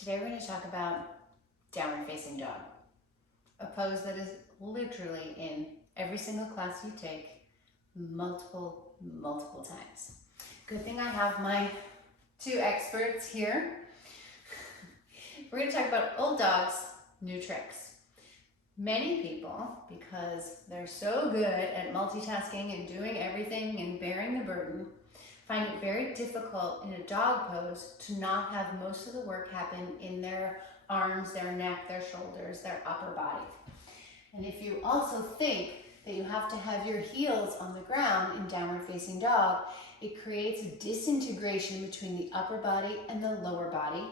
Today we're going to talk about downward facing dog, a pose that is literally in every single class you take multiple times. Good thing I have my two experts here. We're going to talk about old dogs, new tricks. Many people, because they're so good at multitasking and doing everything and bearing the burden, find it very difficult in a dog pose to not have most of the work happen in their arms, their neck, their shoulders, their upper body. And if you also think that you have to have your heels on the ground in downward facing dog, it creates a disintegration between the upper body and the lower body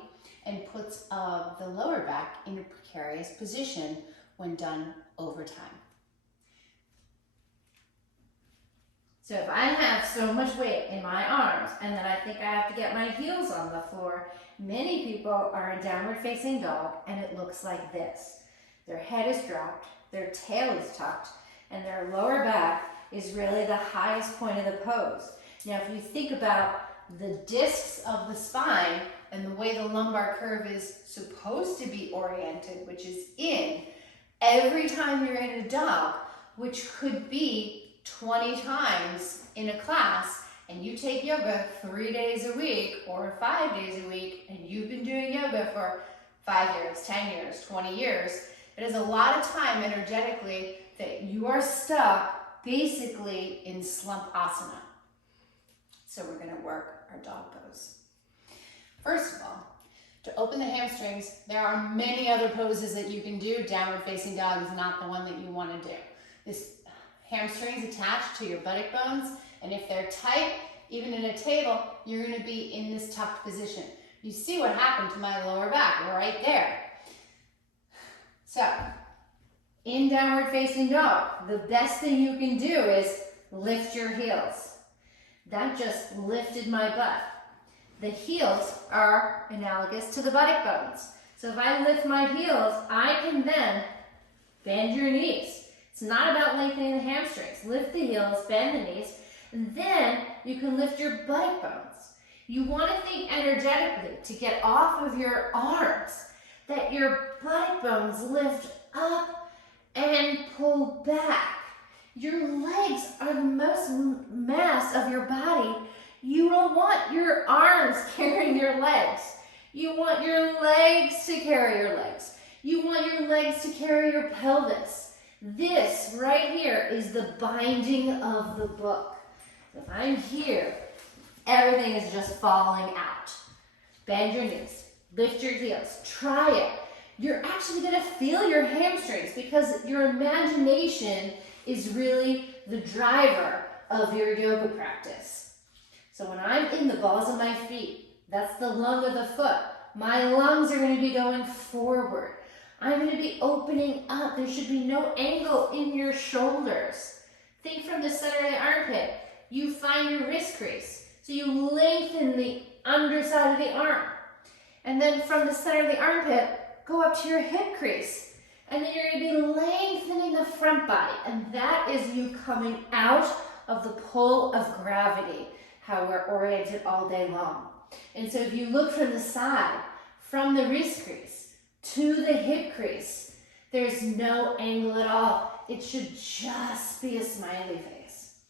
and puts the lower back in a precarious position when done over time. So if I have so much weight in my arms and then I think I have to get my heels on the floor, many people are in downward facing dog and it looks like this. Their head is dropped, their tail is tucked, and their lower back is really the highest point of the pose. Now if you think about the discs of the spine and the way the lumbar curve is supposed to be oriented, which is in, every time you're in a dog, which could be 20 times in a class, and you take yoga 3 days a week or 5 days a week, and you've been doing yoga for 5 years, 10 years, 20 years, it is a lot of time energetically that you are stuck basically in slump asana. So we're going to work our dog pose. First of all, to open the hamstrings, there are many other poses that you can do. Downward facing dog is not the one that you want to do. This hamstrings attached to your buttock bones, and if they're tight, even in a table, you're going to be in this tucked position. You see what happened to my lower back right there. So, in downward facing dog, the best thing you can do is lift your heels. That just lifted my butt. The heels are analogous to the buttock bones. So if I lift my heels, I can then bend your knees. It's not about lengthening the hamstrings. Lift the heels, bend the knees, and then you can lift your buttock bones. You want to think energetically to get off of your arms, that your buttock bones lift up and pull back. Your legs are the most mass of your body. You don't want your arms carrying your legs. You want your legs to carry your legs. You want your legs to carry your pelvis. This right here is the binding of the book. If I'm here, everything is just falling out. Bend your knees, lift your heels, try it. You're actually gonna feel your hamstrings because your imagination is really the driver of your yoga practice. So when I'm in the balls of my feet, that's the lung of the foot. My lungs are gonna be going forward. I'm going to be opening up. There should be no angle in your shoulders. Think from the center of the armpit. You find your wrist crease. So you lengthen the underside of the arm. And then from the center of the armpit, go up to your hip crease. And then you're going to be lengthening the front body. And that is you coming out of the pull of gravity, how we're oriented all day long. And so if you look from the side, from the wrist crease, to the hip crease, there's no angle at all. It should just be a smiley face.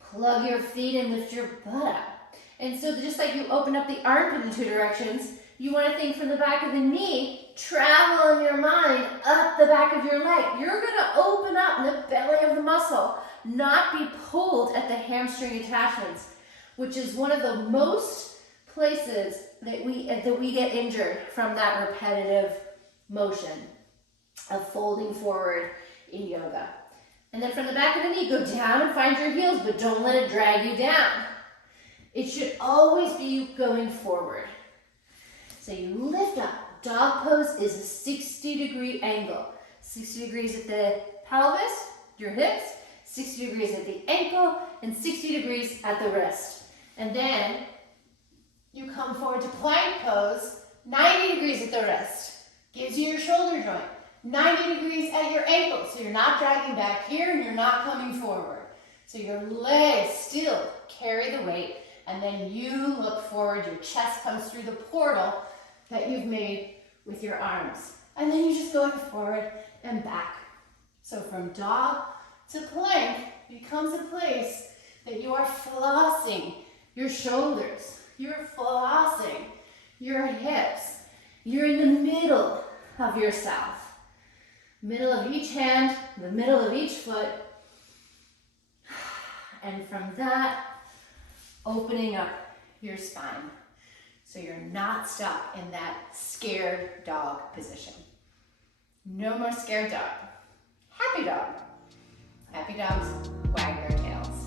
Plug your feet and lift your butt up. And so just like you open up the armpit in 2 directions, you want to think from the back of the knee, travel in your mind up the back of your leg. You're going to open up the belly of the muscle, not be pulled at the hamstring attachments, which is one of the most places that we get injured from that repetitive motion of folding forward in yoga. And then from the back of the knee, go down and find your heels, but don't let it drag you down. It should always be you going forward. So you lift up. Dog pose is a 60-degree angle. 60 degrees at the pelvis, your hips, 60 degrees at the ankle, and 60 degrees at the wrist. And then you come forward to plank pose, 90 degrees at the wrist. Gives you your shoulder joint. 90 degrees at your ankle. So you're not dragging back here and you're not coming forward. So your legs still carry the weight and then you look forward. Your chest comes through the portal that you've made with your arms. And then you're just going forward and back. So from dog to plank becomes a place that you are flossing your shoulders. You're flossing your hips. You're in the middle of yourself. Middle of each hand, the middle of each foot. And from that, opening up your spine. So you're not stuck in that scared dog position. No more scared dog. Happy dog. Happy dogs wag their tails.